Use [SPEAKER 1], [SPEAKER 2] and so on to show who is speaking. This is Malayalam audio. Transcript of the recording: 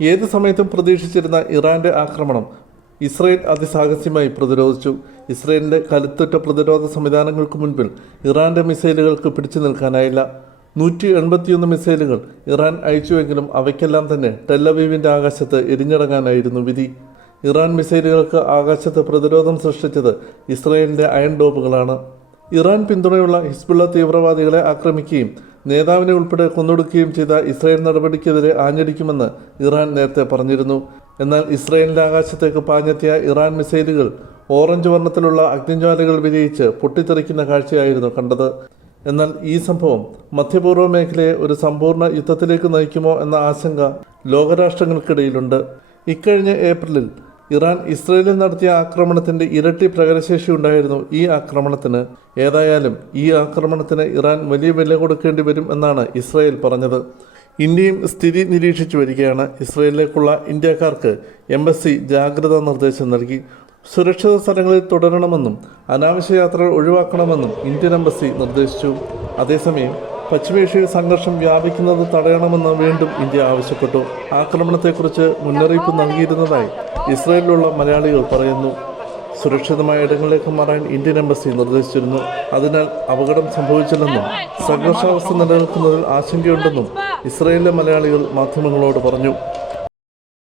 [SPEAKER 1] ഏത് സമയത്തും പ്രതീക്ഷിച്ചിരുന്ന ഇറാന്റെ ആക്രമണം ഇസ്രയേൽ അതിസാഹസ്യമായി പ്രതിരോധിച്ചു. ഇസ്രയേലിന്റെ കരുത്തുറ്റ പ്രതിരോധ സംവിധാനങ്ങൾക്ക് മുൻപിൽ ഇറാന്റെ മിസൈലുകൾക്ക് പിടിച്ചു നിൽക്കാനായില്ല. നൂറ്റി എൺപത്തിയൊന്ന് മിസൈലുകൾ ഇറാൻ അയച്ചുവെങ്കിലും അവയ്ക്കെല്ലാം തന്നെ ടെല്ലവീവിന്റെ ആകാശത്ത് എരിഞ്ഞിറങ്ങാനായിരുന്നു വിധി. ഇറാൻ മിസൈലുകൾക്ക് ആകാശത്ത് പ്രതിരോധം സൃഷ്ടിച്ചത് ഇസ്രയേലിന്റെ അയൺ ഡോമുകളാണ്. ഇറാൻ പിന്തുണയുള്ള ഹിസ്ബുള്ള തീവ്രവാദികളെ ആക്രമിക്കുകയും നേതാവിനെ ഉൾപ്പെടെ കൊന്നൊടുക്കുകയും ചെയ്ത ഇസ്രായേൽ നടപടിക്കെതിരെ ആഞ്ഞടിക്കുമെന്ന് ഇറാൻ നേരത്തെ പറഞ്ഞിരുന്നു. എന്നാൽ ഇസ്രായേലിന്റെ ആകാശത്തേക്ക് പാഞ്ഞെത്തിയ ഇറാൻ മിസൈലുകൾ ഓറഞ്ച് വർണത്തിലുള്ള അഗ്നിജ്വാലകൾ വിജയിച്ച് പൊട്ടിത്തെറിക്കുന്ന കാഴ്ചയായിരുന്നു കണ്ടത്. എന്നാൽ ഈ സംഭവം മധ്യപൂർവ മേഖലയെ ഒരു സമ്പൂർണ യുദ്ധത്തിലേക്ക് നയിക്കുമോ എന്ന ആശങ്ക ലോകരാഷ്ട്രങ്ങൾക്കിടയിലുണ്ട്. ഇക്കഴിഞ്ഞ ഏപ്രിലിൽ ഇറാൻ ഇസ്രയേലിൽ നടത്തിയ ആക്രമണത്തിന്റെ ഇരട്ടി പ്രകടശേഷി ഉണ്ടായിരുന്നു ഈ ആക്രമണത്തിന്. ഏതായാലും ഈ ആക്രമണത്തിന് ഇറാൻ വലിയ വില കൊടുക്കേണ്ടി വരും എന്നാണ് ഇസ്രയേൽ പറഞ്ഞത്. ഇന്ത്യയും സ്ഥിതി നിരീക്ഷിച്ചു വരികയാണ്. ഇസ്രയേലിലേക്കുള്ള ഇന്ത്യക്കാർക്ക് എംബസി ജാഗ്രതാ നിർദ്ദേശം നൽകി. സുരക്ഷിത സ്ഥലങ്ങളിൽ തുടരണമെന്നും അനാവശ്യ യാത്രകൾ ഒഴിവാക്കണമെന്നും ഇന്ത്യൻ എംബസി നിർദ്ദേശിച്ചു. അതേസമയം പശ്ചിമേഷ്യയിൽ സംഘർഷം വ്യാപിക്കുന്നത് തടയണമെന്ന് വീണ്ടും ഇന്ത്യ ആവശ്യപ്പെട്ടു. ആക്രമണത്തെക്കുറിച്ച് മുന്നറിയിപ്പ് നൽകിയിരുന്നതായി ഇസ്രയേലിലുള്ള മലയാളികൾ പറയുന്നു. സുരക്ഷിതമായ ഇടങ്ങളിലേക്ക് മാറാൻ ഇന്ത്യൻ എംബസി നിർദ്ദേശിച്ചിരുന്നു. അതിനാൽ അപകടം സംഭവിച്ചില്ലെന്നും സംഘർഷാവസ്ഥ നിലനിൽക്കുന്നതിൽ ആശങ്കയുണ്ടെന്നും ഇസ്രയേലിലെ മലയാളികൾ മാധ്യമങ്ങളോട് പറഞ്ഞു.